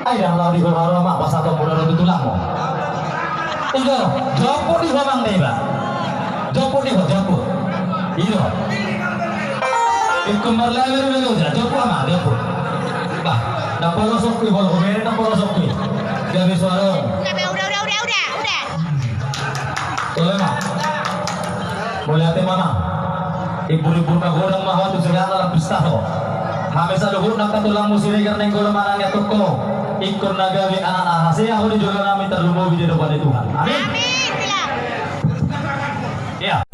Ay dah lawan di bawah rumah pas atau mudah itu tulang mo. Itu jopur di bawah nih ba. Jopur di bawah jopur. Itu. Ikut merlever dulu aja jopur mah jopur. Bah, dah polosok kui boleh komedi dah polosok kui. Gak bisa orang. Udah. Boleh mah. Boleh hati mana? Ibu-ibu kagodang mah waktu segala lah pistaho. Hamisa luhur nak tulang musiri karena yang golongan anaknya toko. Ikut nagawi anak-anak saya aku juga kami terlumpuh di depan Tuhan. Amin. Ya.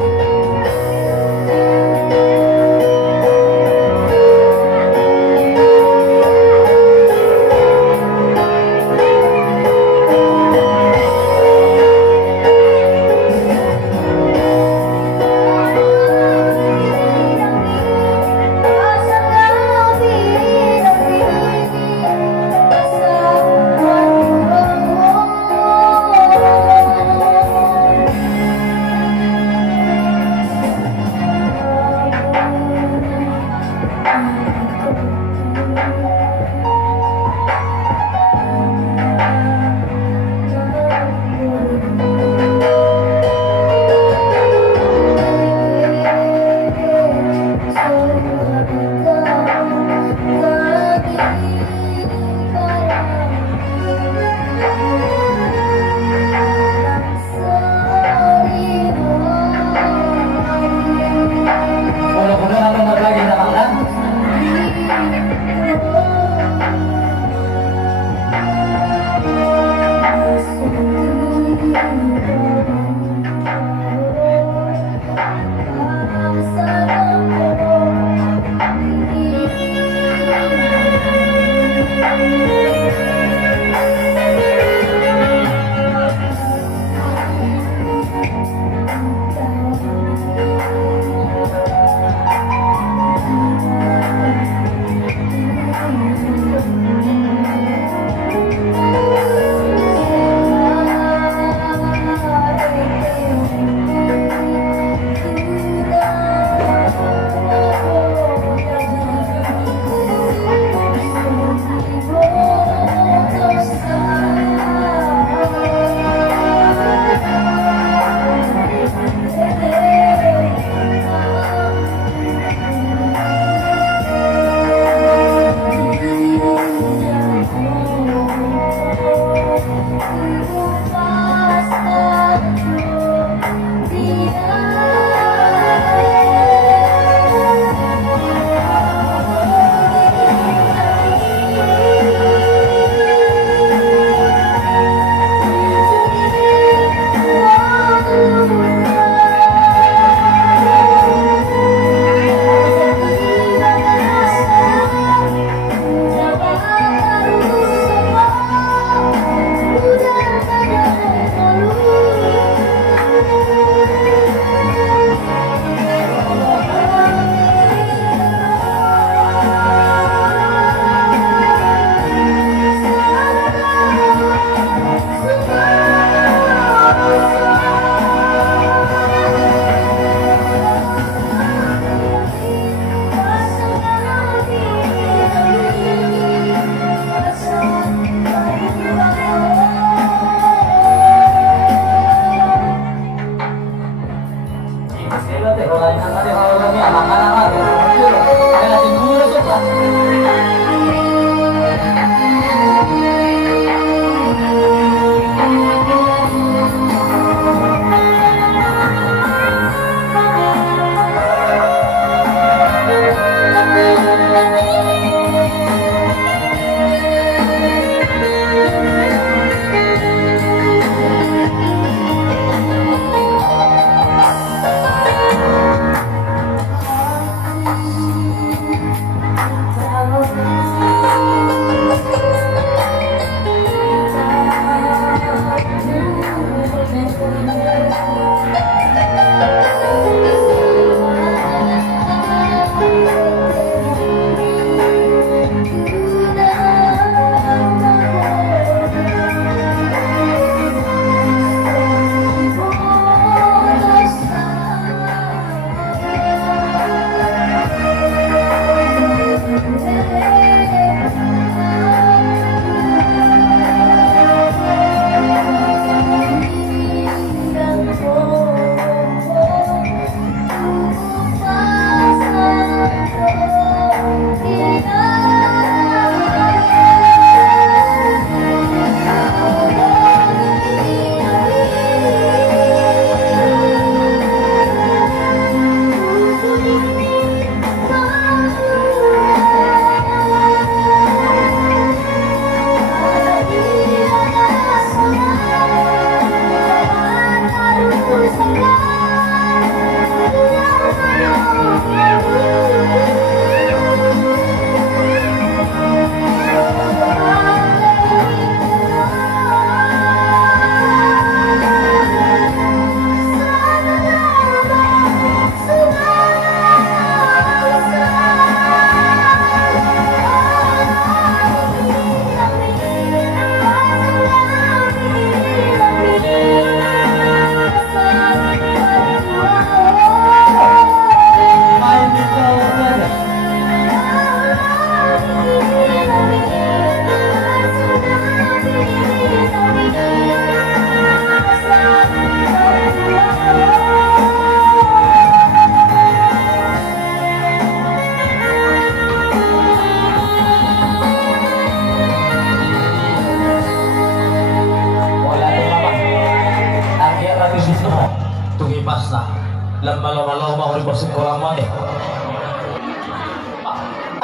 lalu mau di posisi kolam mati.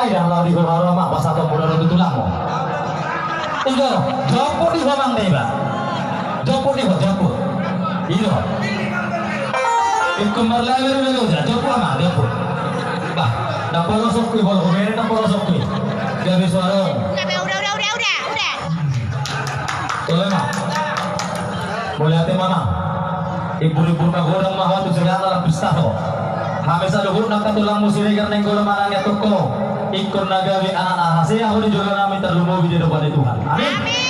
Ayah lalu di kolam mah pas atau mudah itu tulang mo. Tinggal jopur di bawah nih pak. Jopur di bawah jopur. Iya. Ikut merlewer dulu aja jopur mah jopur. Bah, dah polos okui polos komedi dah polos okui. Dia bersuara. Udah. Boleh mah. Boleh hati mana? Ibu-ibu kagodang mah waktu segala lah pistaho. Hamisa luhur nak tulang musiri karena golong mananya toko. Ikut nagawi anak-anak saya aku juga kami terlumui di depan Tuhan. Amin.